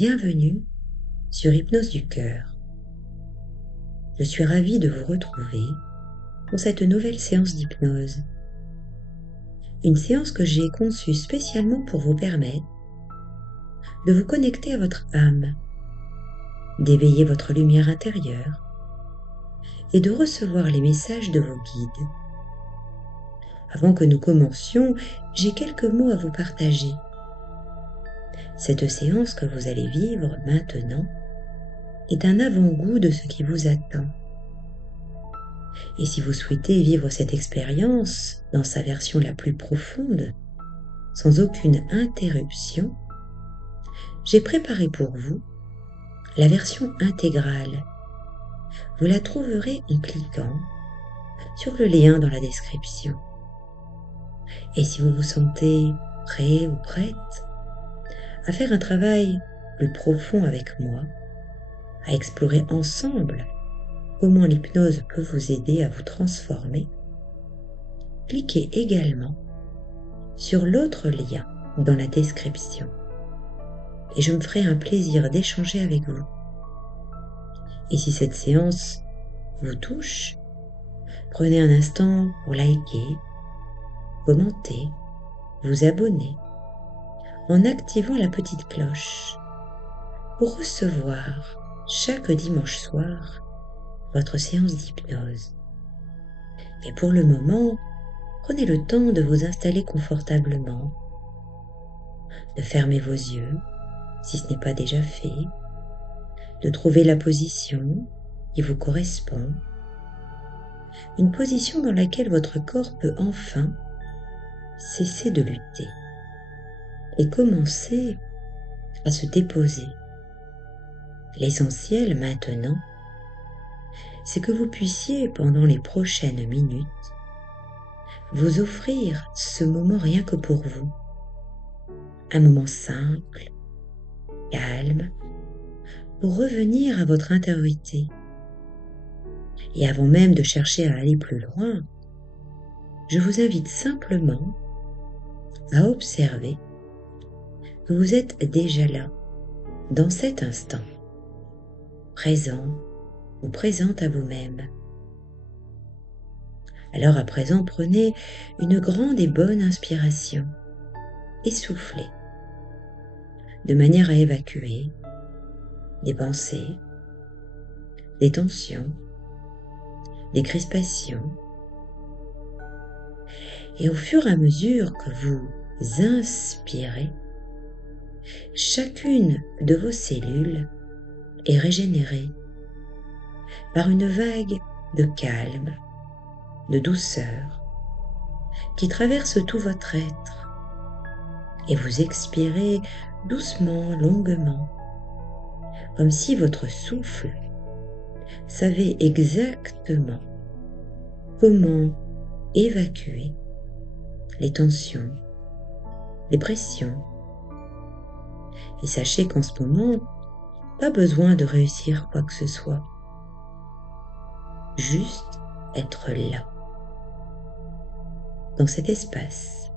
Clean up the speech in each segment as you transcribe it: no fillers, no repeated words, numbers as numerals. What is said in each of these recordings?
Bienvenue sur Hypnose du cœur. Je suis ravie de vous retrouver pour cette nouvelle séance d'hypnose. Une séance que j'ai conçue spécialement pour vous permettre de vous connecter à votre âme, d'éveiller votre lumière intérieure et de recevoir les messages de vos guides. Avant que nous commencions, j'ai quelques mots à vous partager. Cette séance que vous allez vivre maintenant est un avant-goût de ce qui vous attend. Et si vous souhaitez vivre cette expérience dans sa version la plus profonde, sans aucune interruption, j'ai préparé pour vous la version intégrale. Vous la trouverez en cliquant sur le lien dans la description. Et si vous vous sentez prêt ou prête à faire un travail plus profond avec moi, à explorer ensemble comment l'hypnose peut vous aider à vous transformer, cliquez également sur l'autre lien dans la description et je me ferai un plaisir d'échanger avec vous. Et si cette séance vous touche, prenez un instant pour liker, commenter, vous abonner en activant la petite cloche pour recevoir chaque dimanche soir votre séance d'hypnose. Et pour le moment, prenez le temps de vous installer confortablement, de fermer vos yeux si ce n'est pas déjà fait, de trouver la position qui vous correspond, une position dans laquelle votre corps peut enfin cesser de lutter et commencer à se déposer. L'essentiel maintenant, c'est que vous puissiez pendant les prochaines minutes vous offrir ce moment rien que pour vous. Un moment simple, calme, pour revenir à votre intériorité. Et avant même de chercher à aller plus loin, je vous invite simplement à observer que vous êtes déjà là, dans cet instant, présent ou présente à vous-même. Alors à présent, prenez une grande et bonne inspiration et soufflez, de manière à évacuer des pensées, des tensions, des crispations. Et au fur et à mesure que vous inspirez, chacune de vos cellules est régénérée par une vague de calme, de douceur qui traverse tout votre être. Et vous expirez doucement, longuement, comme si votre souffle savait exactement comment évacuer les tensions, les pressions. Et sachez qu'en ce moment, pas besoin de réussir quoi que ce soit. Juste être là, dans cet espace,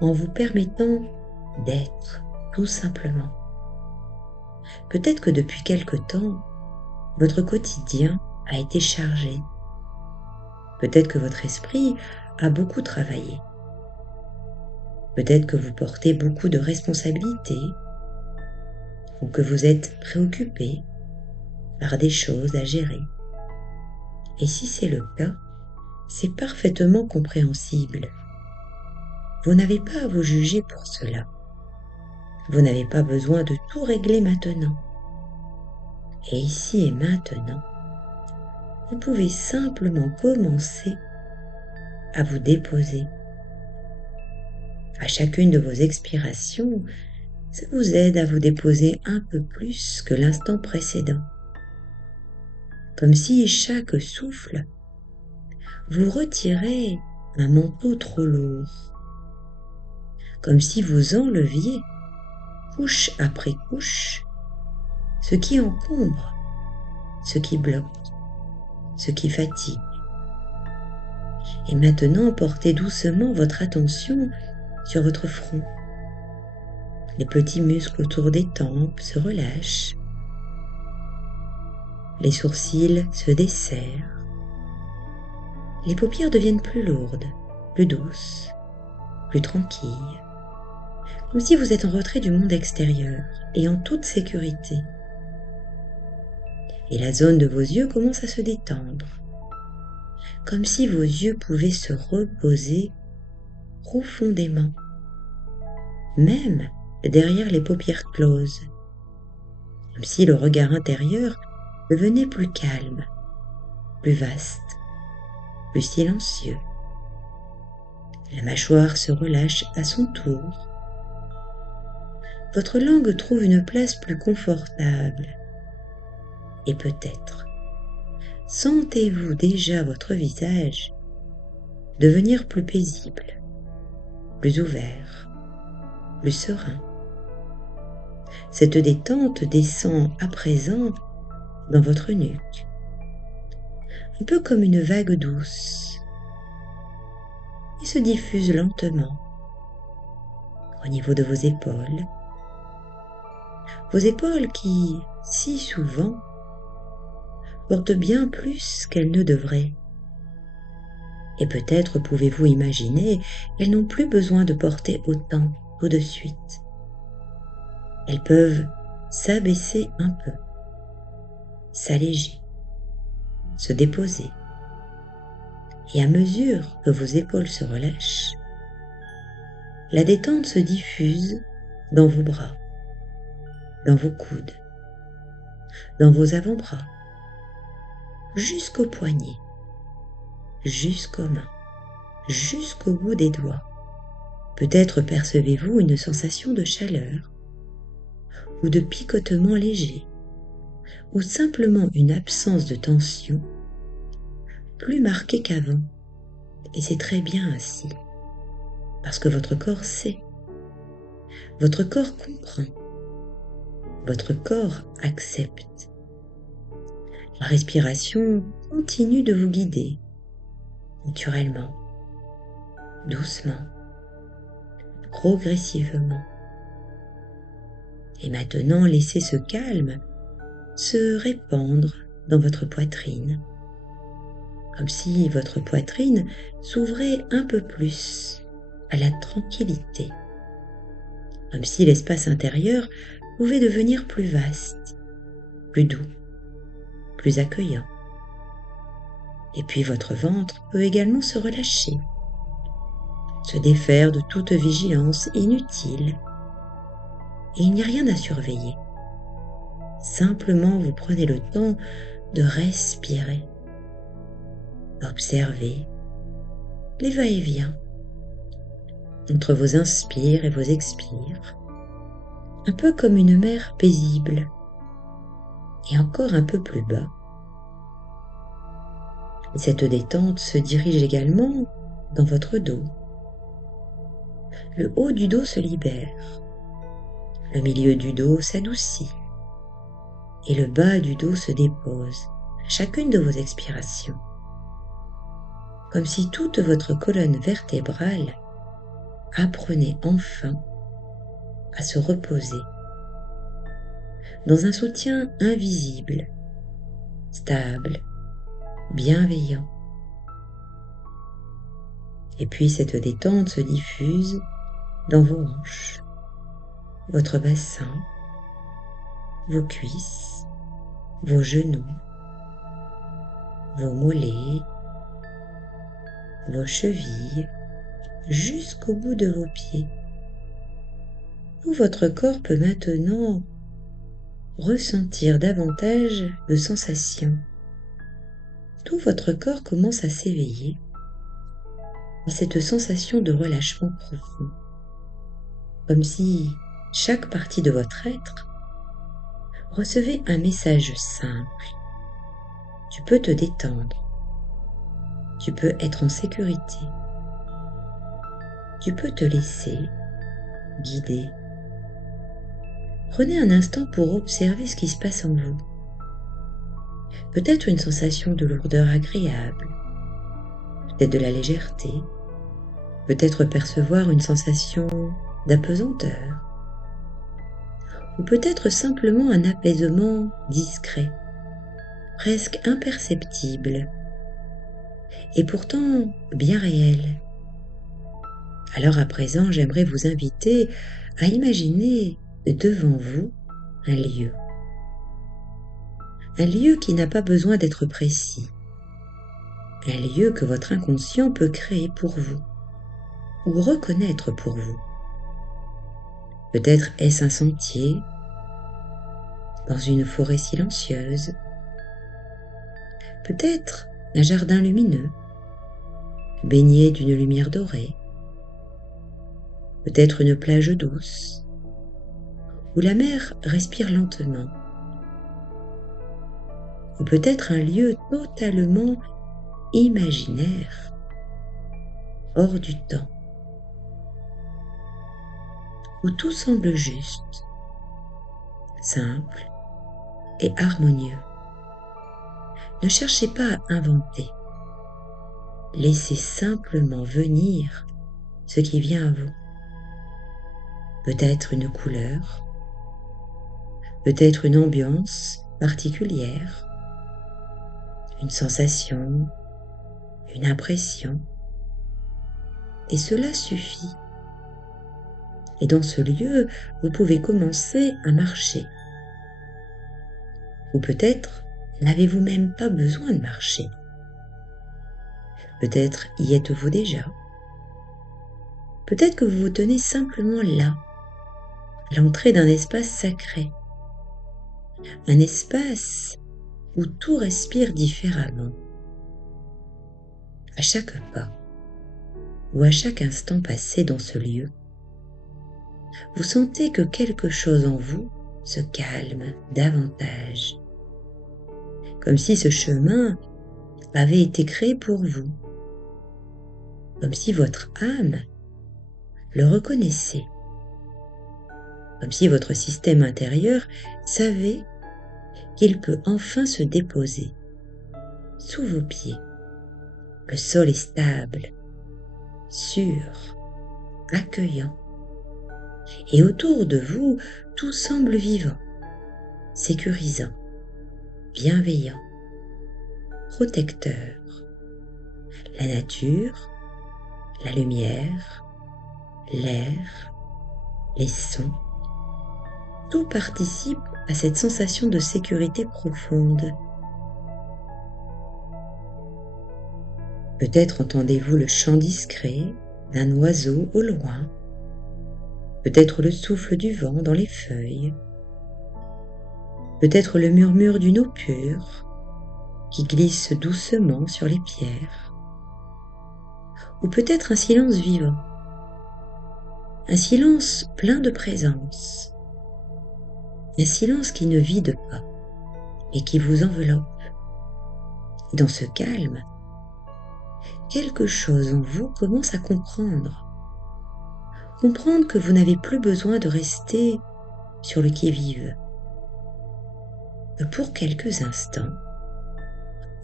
en vous permettant d'être, tout simplement. Peut-être que depuis quelque temps, votre quotidien a été chargé. Peut-être que votre esprit a beaucoup travaillé. Peut-être que vous portez beaucoup de responsabilités ou que vous êtes préoccupé par des choses à gérer. Et si c'est le cas, c'est parfaitement compréhensible. Vous n'avez pas à vous juger pour cela. Vous n'avez pas besoin de tout régler maintenant. Et ici et maintenant, vous pouvez simplement commencer à vous déposer. À chacune de vos expirations, ça vous aide à vous déposer un peu plus que l'instant précédent. Comme si chaque souffle vous retirait un manteau trop lourd. Comme si vous enleviez, couche après couche, ce qui encombre, ce qui bloque, ce qui fatigue. Et maintenant, portez doucement votre attention sur votre front. Les petits muscles autour des tempes se relâchent. Les sourcils se desserrent. Les paupières deviennent plus lourdes, plus douces, plus tranquilles. Comme si vous êtes en retrait du monde extérieur et en toute sécurité. Et la zone de vos yeux commence à se détendre. Comme si vos yeux pouvaient se reposer profondément, même derrière les paupières closes, comme si le regard intérieur devenait plus calme, plus vaste, plus silencieux. La mâchoire se relâche à son tour. Votre langue trouve une place plus confortable. Et peut-être sentez-vous déjà votre visage devenir plus paisible, plus ouvert, plus serein. Cette détente descend à présent dans votre nuque, un peu comme une vague douce, et se diffuse lentement au niveau de vos épaules qui, si souvent, portent bien plus qu'elles ne devraient. Et peut-être pouvez-vous imaginer qu'elles n'ont plus besoin de porter autant tout de suite. Elles peuvent s'abaisser un peu, s'alléger, se déposer. Et à mesure que vos épaules se relâchent, la détente se diffuse dans vos bras, dans vos coudes, dans vos avant-bras, jusqu'aux poignets, jusqu'aux mains, jusqu'au bout des doigts. Peut-être percevez-vous une sensation de chaleur ou de picotement léger, ou simplement une absence de tension plus marquée qu'avant. Et c'est très bien ainsi, parce que votre corps sait, votre corps comprend, votre corps accepte. La respiration continue de vous guider, naturellement, doucement, progressivement. Et maintenant, laissez ce calme se répandre dans votre poitrine, comme si votre poitrine s'ouvrait un peu plus à la tranquillité, comme si l'espace intérieur pouvait devenir plus vaste, plus doux, plus accueillant. Et puis votre ventre peut également se relâcher, se défaire de toute vigilance inutile. Et il n'y a rien à surveiller. Simplement, vous prenez le temps de respirer, d'observer les va-et-vient entre vos inspires et vos expires, un peu comme une mer paisible, et encore un peu plus bas. Et cette détente se dirige également dans votre dos. Le haut du dos se libère, le milieu du dos s'adoucit, et le bas du dos se dépose à chacune de vos expirations, comme si toute votre colonne vertébrale apprenait enfin à se reposer dans un soutien invisible, stable, bienveillant. Et puis cette détente se diffuse dans vos hanches, votre bassin, vos cuisses, vos genoux, vos mollets, vos chevilles, jusqu'au bout de vos pieds. Tout votre corps peut maintenant ressentir davantage de sensations. Tout votre corps commence à s'éveiller à cette sensation de relâchement profond, comme si chaque partie de votre être recevait un message simple. Tu peux te détendre, tu peux être en sécurité, tu peux te laisser guider. Prenez un instant pour observer ce qui se passe en vous. Peut-être une sensation de lourdeur agréable, peut-être de la légèreté, peut-être percevoir une sensation d'apesanteur. ou peut-être simplement un apaisement discret, presque imperceptible, et pourtant bien réel. Alors à présent, j'aimerais vous inviter à imaginer devant vous un lieu. Un lieu qui n'a pas besoin d'être précis. Un lieu que votre inconscient peut créer pour vous ou reconnaître pour vous. Peut-être est-ce un sentier, dans une forêt silencieuse. Peut-être un jardin lumineux, baigné d'une lumière dorée. Peut-être une plage douce, où la mer respire lentement. Ou peut-être un lieu totalement imaginaire, hors du temps, où tout semble juste, simple et harmonieux. Ne cherchez pas à inventer. Laissez simplement venir ce qui vient à vous. Peut-être une couleur, peut-être une ambiance particulière, une sensation, une impression. Et cela suffit. Et dans ce lieu, vous pouvez commencer à marcher. Ou peut-être n'avez-vous même pas besoin de marcher. Peut-être y êtes-vous déjà. Peut-être que vous vous tenez simplement là, à l'entrée d'un espace sacré. Un espace où tout respire différemment. À chaque pas, ou à chaque instant passé dans ce lieu, vous sentez que quelque chose en vous se calme davantage. Comme si ce chemin avait été créé pour vous. Comme si votre âme le reconnaissait. Comme si votre système intérieur savait qu'il peut enfin se déposer sous vos pieds. Le sol est stable, sûr, accueillant. Et autour de vous, tout semble vivant, sécurisant, bienveillant, protecteur. La nature, la lumière, l'air, les sons, tout participe à cette sensation de sécurité profonde. Peut-être entendez-vous le chant discret d'un oiseau au loin, peut-être le souffle du vent dans les feuilles, peut-être le murmure d'une eau pure qui glisse doucement sur les pierres, ou peut-être un silence vivant, un silence plein de présence, un silence qui ne vide pas et qui vous enveloppe. Dans ce calme, quelque chose en vous commence à comprendre. Comprendre que vous n'avez plus besoin de rester sur le qui-vive. Que pour quelques instants,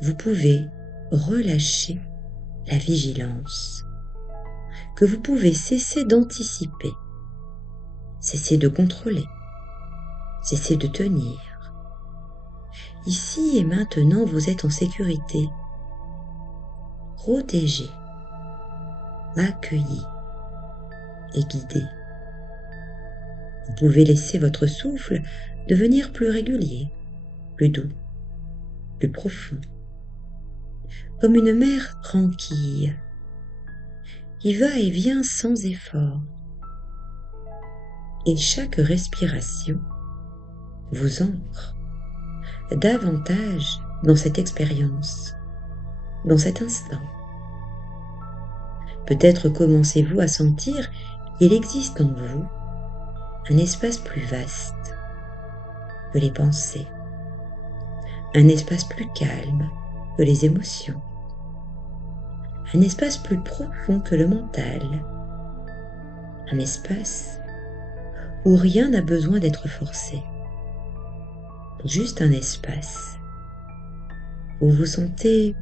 vous pouvez relâcher la vigilance. Que vous pouvez cesser d'anticiper, cesser de contrôler, cesser de tenir. Ici et maintenant, vous êtes en sécurité, protégé, accueilli et guidé. Vous pouvez laisser votre souffle devenir plus régulier, plus doux, plus profond, comme une mer tranquille, qui va et vient sans effort. Et chaque respiration vous ancre davantage dans cette expérience, dans cet instant. Peut-être commencez-vous à sentir qu'il existe en vous un espace plus vaste que les pensées, un espace plus calme que les émotions, un espace plus profond que le mental, un espace où rien n'a besoin d'être forcé, juste un espace où vous sentez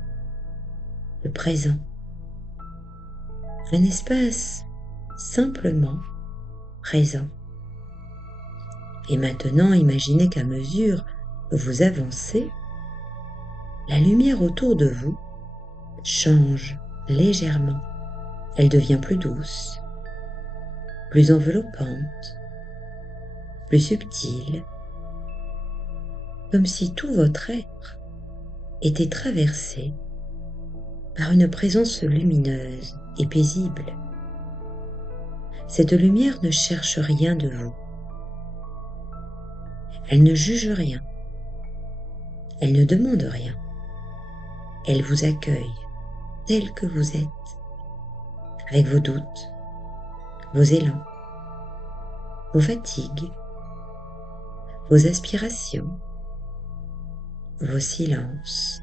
le présent, un espace simplement présent, Et maintenant, imaginez qu'à mesure que vous avancez, la lumière autour de vous change légèrement. Elle devient plus douce, plus enveloppante, plus subtile, comme si tout votre être était traversé par une présence lumineuse et paisible. Cette lumière ne cherche rien de vous. Elle ne juge rien. Elle ne demande rien. Elle vous accueille tel que vous êtes, avec vos doutes, vos élans, vos fatigues, vos aspirations, vos silences.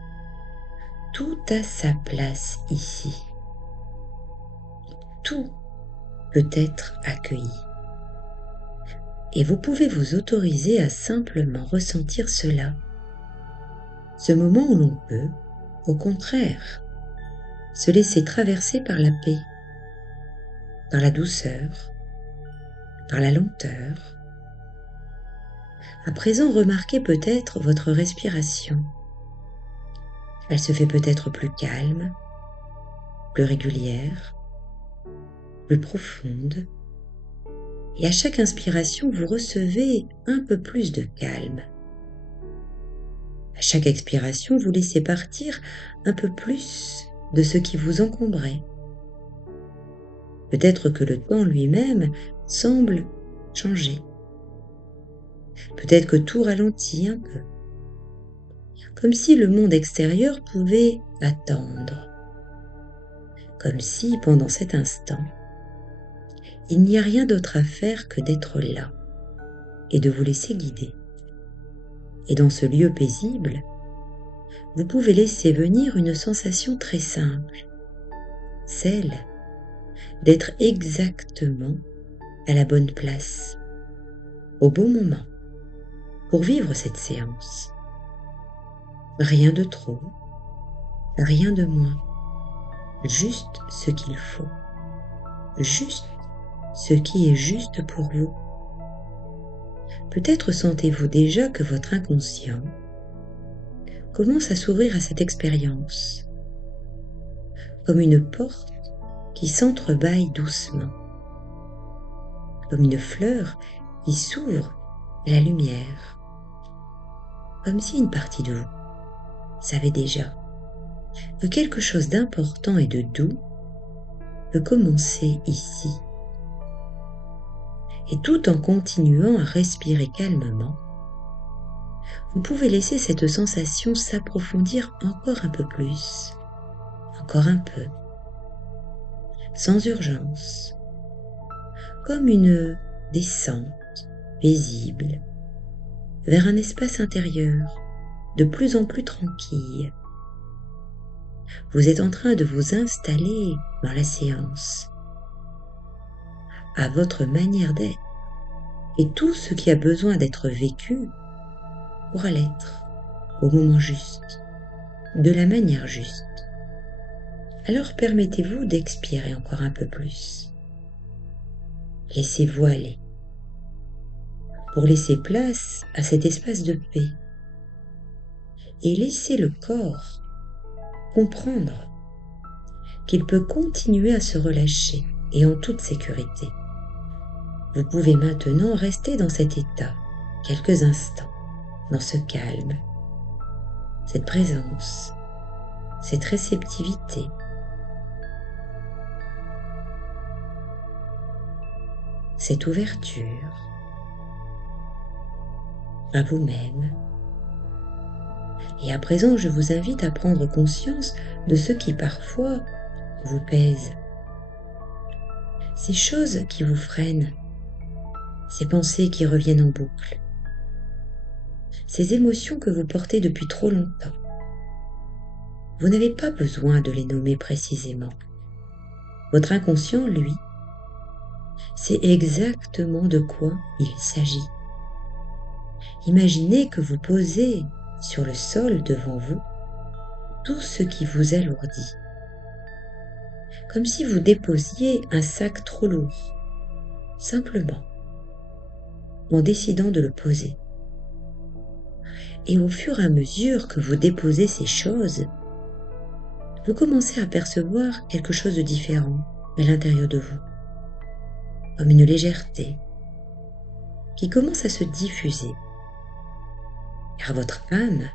Tout a sa place ici. Tout peut être accueilli. Et vous pouvez vous autoriser à simplement ressentir cela. Ce moment où l'on peut, au contraire, se laisser traverser par la paix, par la douceur, par la lenteur. À présent, remarquez peut-être votre respiration. Elle se fait peut-être plus calme, plus régulière, plus profonde. Et à chaque inspiration, vous recevez un peu plus de calme. À chaque expiration, vous laissez partir un peu plus de ce qui vous encombrait. Peut-être que le temps lui-même semble changer. Peut-être que tout ralentit un peu. Comme si le monde extérieur pouvait attendre. Comme si, pendant cet instant, il n'y a rien d'autre à faire que d'être là et de vous laisser guider. Et dans ce lieu paisible, vous pouvez laisser venir une sensation très simple, celle d'être exactement à la bonne place, au bon moment, pour vivre cette séance. Rien de trop, rien de moins, juste ce qu'il faut, juste ce qui est juste pour vous. Peut-être sentez-vous déjà que votre inconscient commence à s'ouvrir à cette expérience, comme une porte qui s'entrebâille doucement, comme une fleur qui s'ouvre à la lumière, comme si une partie de vous savait déjà que quelque chose d'important et de doux peut commencer ici. Et tout en continuant à respirer calmement, vous pouvez laisser cette sensation s'approfondir encore un peu plus, encore un peu, sans urgence, comme une descente paisible vers un espace intérieur de plus en plus tranquille. Vous êtes en train de vous installer dans la séance, à votre manière d'être, et tout ce qui a besoin d'être vécu pourra l'être au moment juste, de la manière juste. Alors permettez-vous d'expirer encore un peu plus. Laissez-vous aller pour laisser place à cet espace de paix et laissez le corps comprendre qu'il peut continuer à se relâcher et en toute sécurité. Vous pouvez maintenant rester dans cet état quelques instants, dans ce calme, cette présence, cette réceptivité. Cette ouverture à vous-même. Et à présent, je vous invite à prendre conscience de ce qui parfois vous pèse. Ces choses qui vous freinent, ces pensées qui reviennent en boucle, ces émotions que vous portez depuis trop longtemps. Vous n'avez pas besoin de les nommer précisément. Votre inconscient, lui, sait exactement de quoi il s'agit. Imaginez que vous posez sur le sol devant vous tout ce qui vous alourdit, comme si vous déposiez un sac trop lourd, simplement. en décidant de le poser. Et au fur et à mesure que vous déposez ces choses, vous commencez à percevoir quelque chose de différent à l'intérieur de vous, comme une légèreté qui commence à se diffuser. Car votre âme,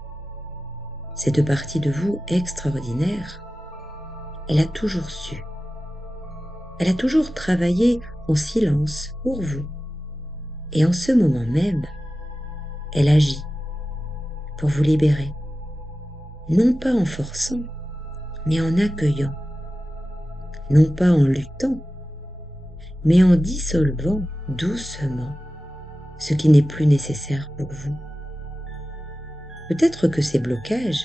cette partie de vous extraordinaire, elle a toujours su. Elle a toujours travaillé en silence pour vous. Et en ce moment même, elle agit pour vous libérer. Non pas en forçant, mais en accueillant. Non pas en luttant, mais en dissolvant doucement ce qui n'est plus nécessaire pour vous. Peut-être que ces blocages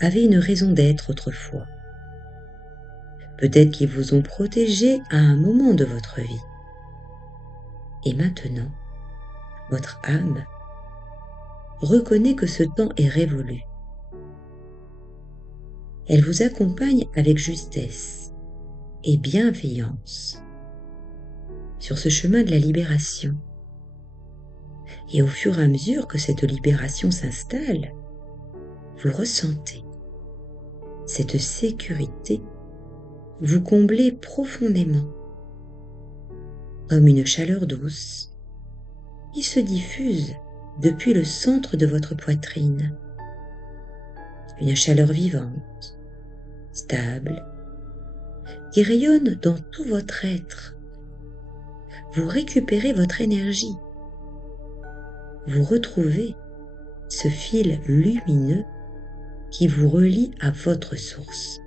avaient une raison d'être autrefois. Peut-être qu'ils vous ont protégé à un moment de votre vie. Et maintenant, votre âme reconnaît que ce temps est révolu. Elle vous accompagne avec justesse et bienveillance sur ce chemin de la libération. Et au fur et à mesure que cette libération s'installe, vous ressentez cette sécurité vous combler profondément, comme une chaleur douce qui se diffuse depuis le centre de votre poitrine. Une chaleur vivante, stable, qui rayonne dans tout votre être. Vous récupérez votre énergie. Vous retrouvez ce fil lumineux qui vous relie à votre source.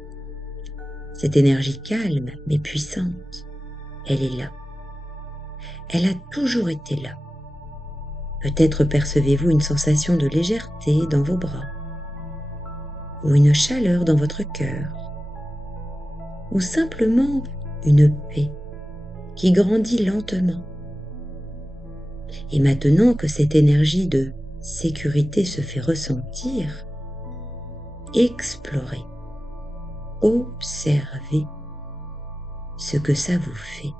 Cette énergie calme mais puissante, elle est là. Elle a toujours été là. Peut-être percevez-vous une sensation de légèreté dans vos bras, ou une chaleur dans votre cœur, ou simplement une paix qui grandit lentement. Et maintenant que cette énergie de sécurité se fait ressentir, explorez, observez ce que ça vous fait.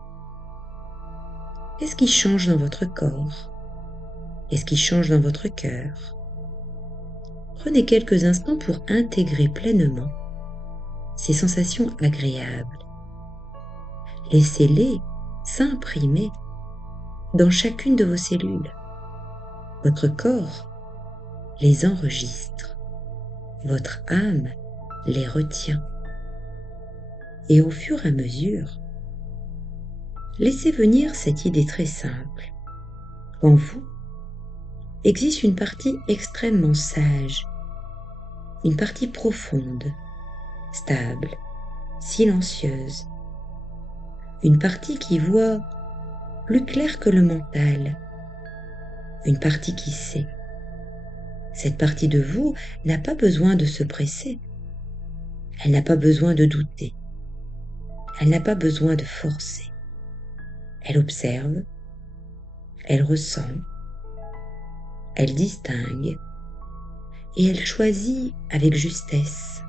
Qu'est-ce qui change dans votre corps? Qu'est-ce qui change dans votre cœur? Prenez quelques instants pour intégrer pleinement ces sensations agréables. Laissez-les s'imprimer dans chacune de vos cellules. Votre corps les enregistre. Votre âme les retient. Et au fur et à mesure, laissez venir cette idée très simple. En vous existe une partie extrêmement sage, une partie profonde, stable, silencieuse, une partie qui voit plus clair que le mental, une partie qui sait. Cette partie de vous n'a pas besoin de se presser, elle n'a pas besoin de douter, elle n'a pas besoin de forcer. Elle observe, elle ressent, elle distingue et elle choisit avec justesse.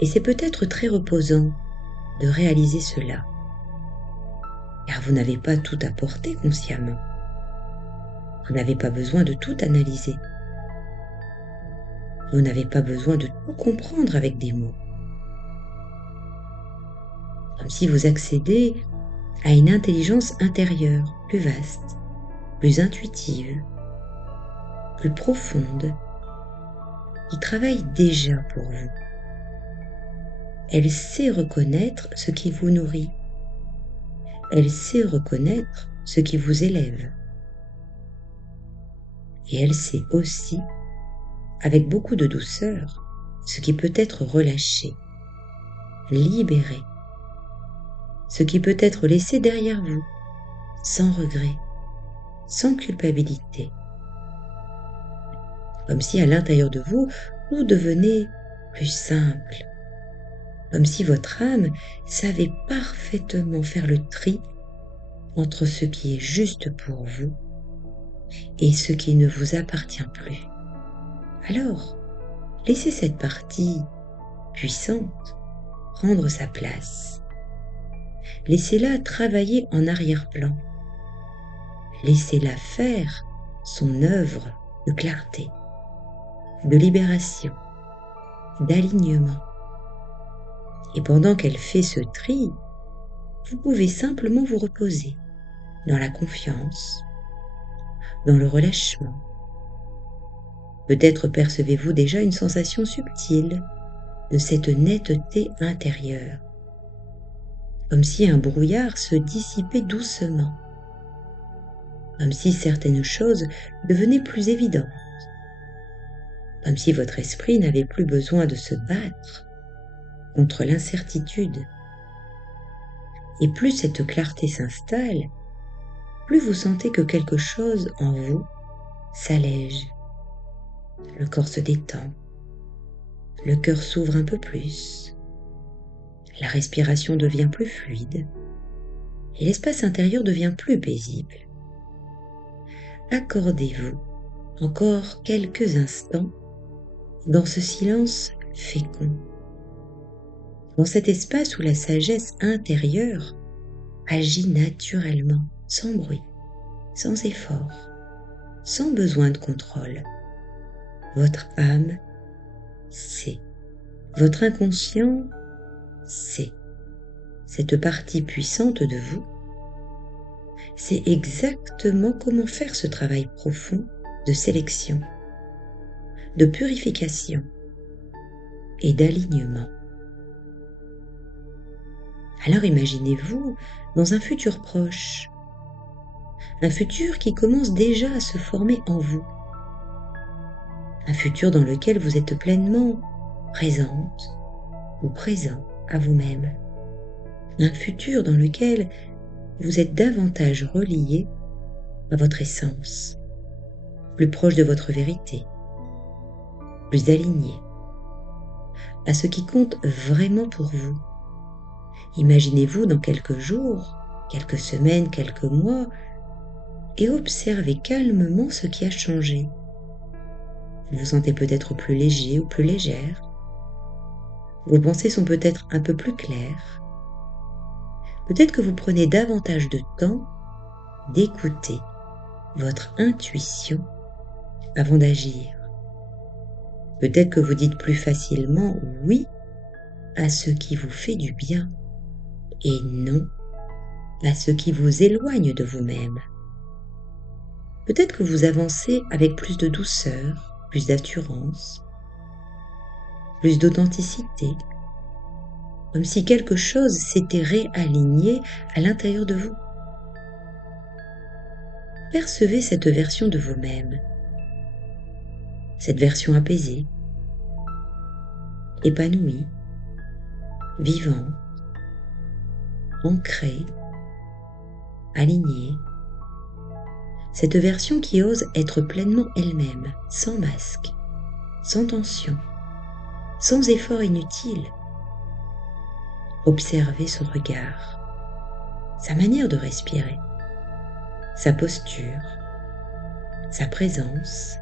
Et c'est peut-être très reposant de réaliser cela, car vous n'avez pas tout apporté consciemment. Vous n'avez pas besoin de tout analyser. Vous n'avez pas besoin de tout comprendre avec des mots. Comme si vous accédez à une intelligence intérieure plus vaste, plus intuitive, plus profonde, qui travaille déjà pour vous. Elle sait reconnaître ce qui vous nourrit. Elle sait reconnaître ce qui vous élève. Et elle sait aussi, avec beaucoup de douceur, ce qui peut être relâché, libéré, ce qui peut être laissé derrière vous, sans regret, sans culpabilité. Comme si à l'intérieur de vous, tout devenait plus simple. Comme si votre âme savait parfaitement faire le tri entre ce qui est juste pour vous et ce qui ne vous appartient plus. Alors, laissez cette partie puissante prendre sa place. Laissez-la travailler en arrière-plan. Laissez-la faire son œuvre de clarté, de libération, d'alignement. Et pendant qu'elle fait ce tri, vous pouvez simplement vous reposer dans la confiance, dans le relâchement. Peut-être percevez-vous déjà une sensation subtile de cette netteté intérieure, comme si un brouillard se dissipait doucement, comme si certaines choses devenaient plus évidentes, comme si votre esprit n'avait plus besoin de se battre contre l'incertitude. Et plus cette clarté s'installe, plus vous sentez que quelque chose en vous s'allège. Le corps se détend, le cœur s'ouvre un peu plus, la respiration devient plus fluide et l'espace intérieur devient plus paisible. Accordez-vous encore quelques instants dans ce silence fécond, dans cet espace où la sagesse intérieure agit naturellement, sans bruit, sans effort, sans besoin de contrôle. Votre âme sait, votre inconscient sait, cette partie puissante de vous sait exactement comment faire ce travail profond de sélection, de purification et d'alignement. Alors imaginez-vous dans un futur proche, un futur qui commence déjà à se former en vous, un futur dans lequel vous êtes pleinement présente ou présent à vous-même, un futur dans lequel vous êtes davantage relié à votre essence, plus proche de votre vérité, plus aligné à ce qui compte vraiment pour vous. Imaginez-vous dans quelques jours, quelques semaines, quelques mois, et observez calmement ce qui a changé. Vous vous sentez peut-être plus léger ou plus légère. Vos pensées sont peut-être un peu plus claires. Peut-être que vous prenez davantage de temps d'écouter votre intuition avant d'agir. Peut-être que vous dites plus facilement oui à ce qui vous fait du bien et non à ce qui vous éloigne de vous-même. Peut-être que vous avancez avec plus de douceur, plus d'assurance, plus d'authenticité, comme si quelque chose s'était réaligné à l'intérieur de vous. Percevez cette version de vous-même, cette version apaisée, épanouie, vivante, ancrée, alignée, cette version qui ose être pleinement elle-même, sans masque, sans tension, sans effort inutile. Observez son regard, sa manière de respirer, sa posture, sa présence.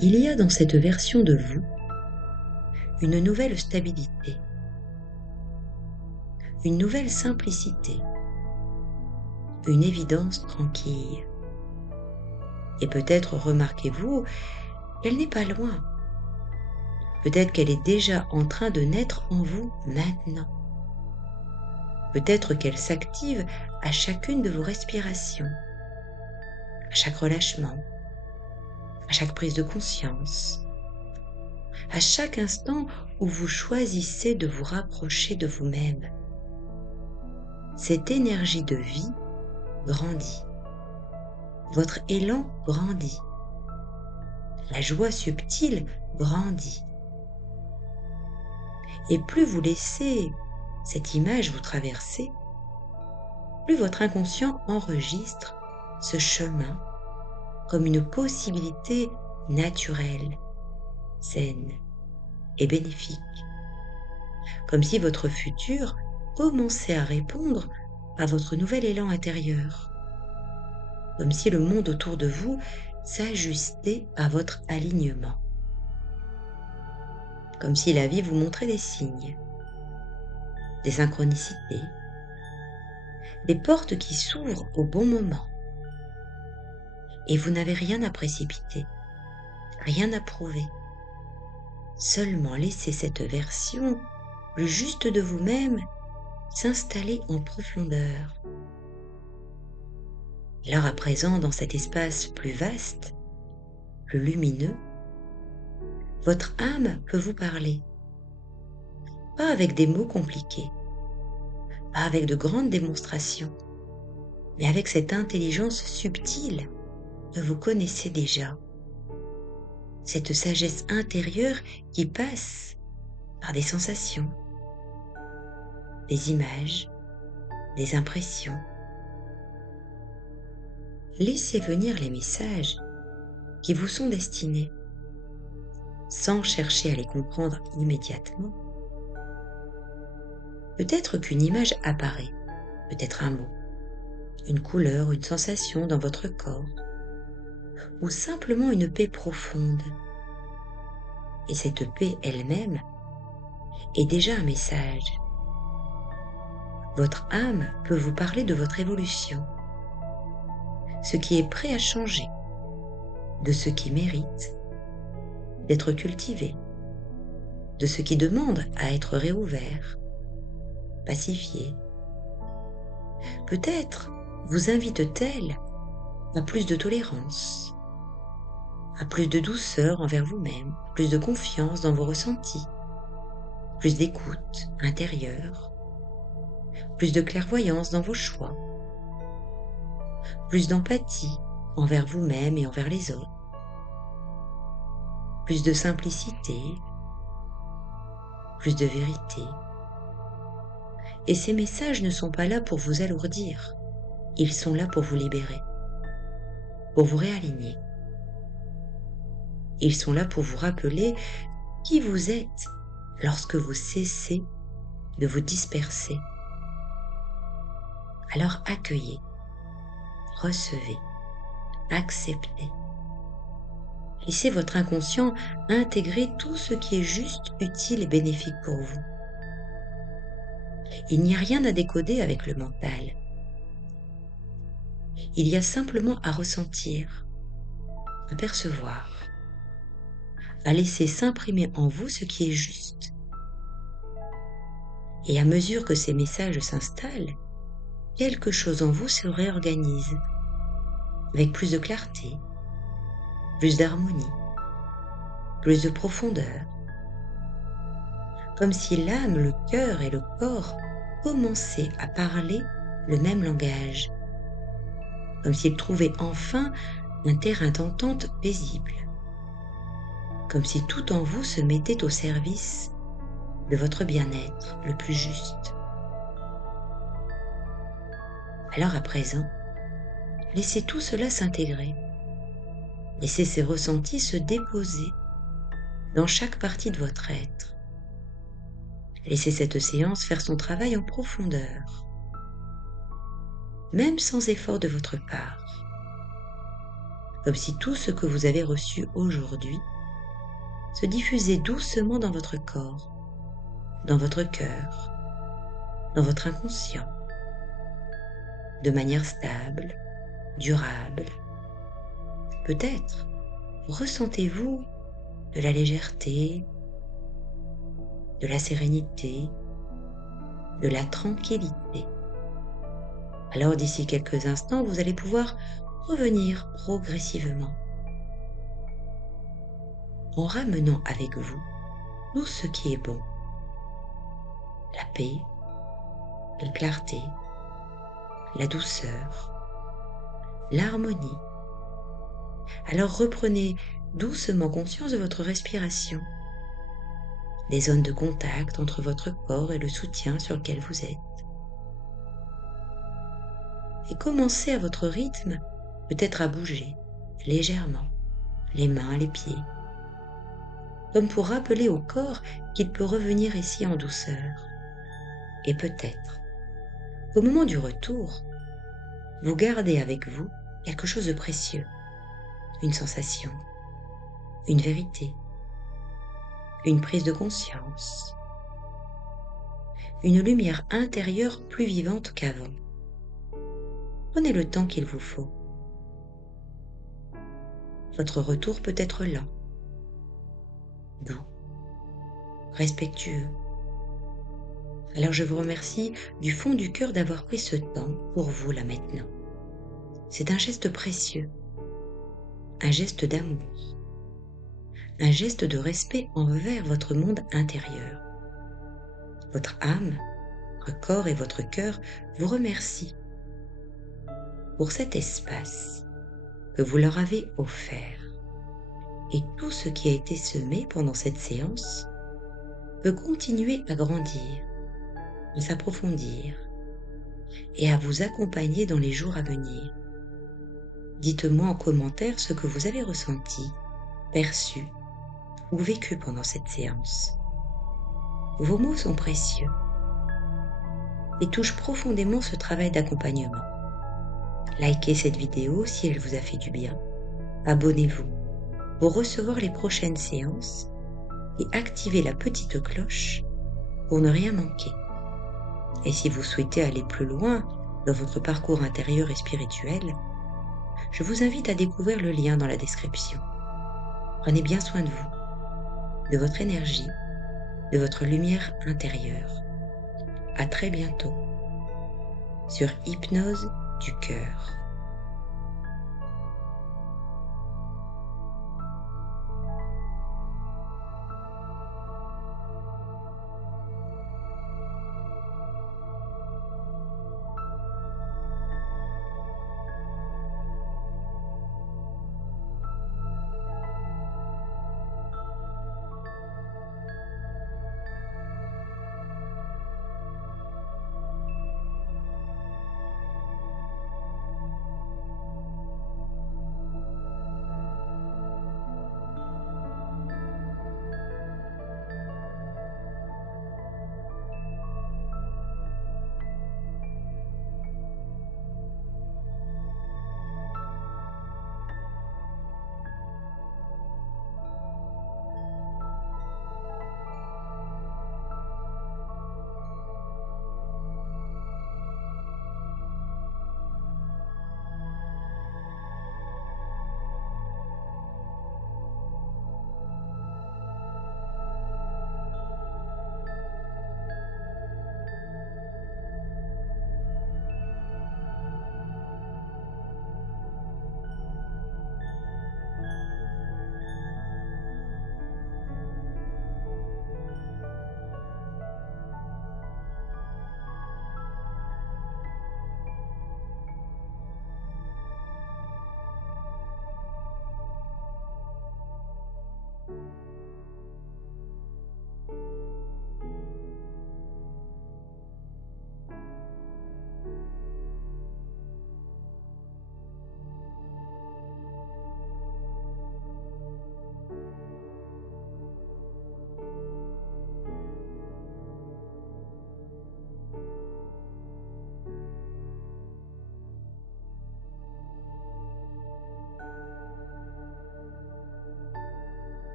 Il y a dans cette version de vous une nouvelle stabilité, une nouvelle simplicité, une évidence tranquille. Et peut-être remarquez-vous qu'elle n'est pas loin. Peut-être qu'elle est déjà en train de naître en vous maintenant. Peut-être qu'elle s'active à chacune de vos respirations, à chaque relâchement, à chaque prise de conscience, à chaque instant où vous choisissez de vous rapprocher de vous-même. Cette énergie de vie grandit. Votre élan grandit. La joie subtile grandit. Et plus vous laissez cette image vous traverser, plus votre inconscient enregistre ce chemin comme une possibilité naturelle, saine et bénéfique. Comme si votre futur commençait à répondre à votre nouvel élan intérieur. Comme si le monde autour de vous s'ajustait à votre alignement. Comme si la vie vous montrait des signes, des synchronicités, des portes qui s'ouvrent au bon moment, et vous n'avez rien à précipiter, rien à prouver. Seulement laissez cette version plus juste de vous-même s'installer en profondeur. Alors à présent, dans cet espace plus vaste, plus lumineux, votre âme peut vous parler. Pas avec des mots compliqués, pas avec de grandes démonstrations, mais avec cette intelligence subtile que vous connaissez déjà. Cette sagesse intérieure qui passe par des sensations, des images, des impressions. Laissez venir les messages qui vous sont destinés, sans chercher à les comprendre immédiatement. Peut-être qu'une image apparaît, peut-être un mot, une couleur, une sensation dans votre corps, ou simplement une paix profonde. Et cette paix elle-même est déjà un message. Votre âme peut vous parler de votre évolution, ce qui est prêt à changer, de ce qui mérite d'être cultivé, de ce qui demande à être réouvert, pacifié. Peut-être vous invite-t-elle à plus de tolérance, à plus de douceur envers vous-même, plus de confiance dans vos ressentis, plus d'écoute intérieure, plus de clairvoyance dans vos choix, plus d'empathie envers vous-même et envers les autres, plus de simplicité, plus de vérité. Et ces messages ne sont pas là pour vous alourdir, ils sont là pour vous libérer, pour vous réaligner. Ils sont là pour vous rappeler qui vous êtes lorsque vous cessez de vous disperser. Alors accueillez, recevez, acceptez. Laissez votre inconscient intégrer tout ce qui est juste, utile et bénéfique pour vous. Il n'y a rien à décoder avec le mental. Il y a simplement à ressentir, à percevoir, à laisser s'imprimer en vous ce qui est juste. Et à mesure que ces messages s'installent, quelque chose en vous se réorganise, avec plus de clarté, plus d'harmonie, plus de profondeur, comme si l'âme, le cœur et le corps commençaient à parler le même langage, comme s'ils trouvaient enfin un terrain d'entente paisible, comme si tout en vous se mettait au service de votre bien-être le plus juste. Alors à présent, laissez tout cela s'intégrer, laissez ces ressentis se déposer dans chaque partie de votre être. Laissez cette séance faire son travail en profondeur, même sans effort de votre part, comme si tout ce que vous avez reçu aujourd'hui se diffusait doucement dans votre corps, dans votre cœur, dans votre inconscient, de manière stable, durable. Peut-être ressentez-vous de la légèreté, de la sérénité, de la tranquillité. Alors d'ici quelques instants, vous allez pouvoir revenir progressivement en ramenant avec vous tout ce qui est bon, la paix, la clarté, la douceur, l'harmonie. Alors reprenez doucement conscience de votre respiration, des zones de contact entre votre corps et le soutien sur lequel vous êtes. Et commencez à votre rythme peut-être à bouger légèrement les mains, les pieds, comme pour rappeler au corps qu'il peut revenir ici en douceur. Et peut-être qu'au moment du retour, vous gardez avec vous quelque chose de précieux, une sensation, une vérité, une prise de conscience, une lumière intérieure plus vivante qu'avant. Prenez le temps qu'il vous faut. votre retour peut être lent, doux, respectueux. Alors je vous remercie du fond du cœur d'avoir pris ce temps pour vous là maintenant. C'est un geste précieux, un geste d'amour, un geste de respect envers votre monde intérieur. Votre âme, votre corps et votre cœur vous remercient pour cet espace que vous leur avez offert. Et tout ce qui a été semé pendant cette séance peut continuer à grandir, à s'approfondir et à vous accompagner dans les jours à venir. Dites-moi en commentaire ce que vous avez ressenti, perçu ou vécu pendant cette séance. Vos mots sont précieux et touchent profondément ce travail d'accompagnement. Likez cette vidéo si elle vous a fait du bien. Abonnez-vous pour recevoir les prochaines séances et activez la petite cloche pour ne rien manquer. Et si vous souhaitez aller plus loin dans votre parcours intérieur et spirituel, je vous invite à découvrir le lien dans la description. Prenez bien soin de vous, de votre énergie, de votre lumière intérieure. À très bientôt sur Hypnose du cœur.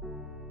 Thank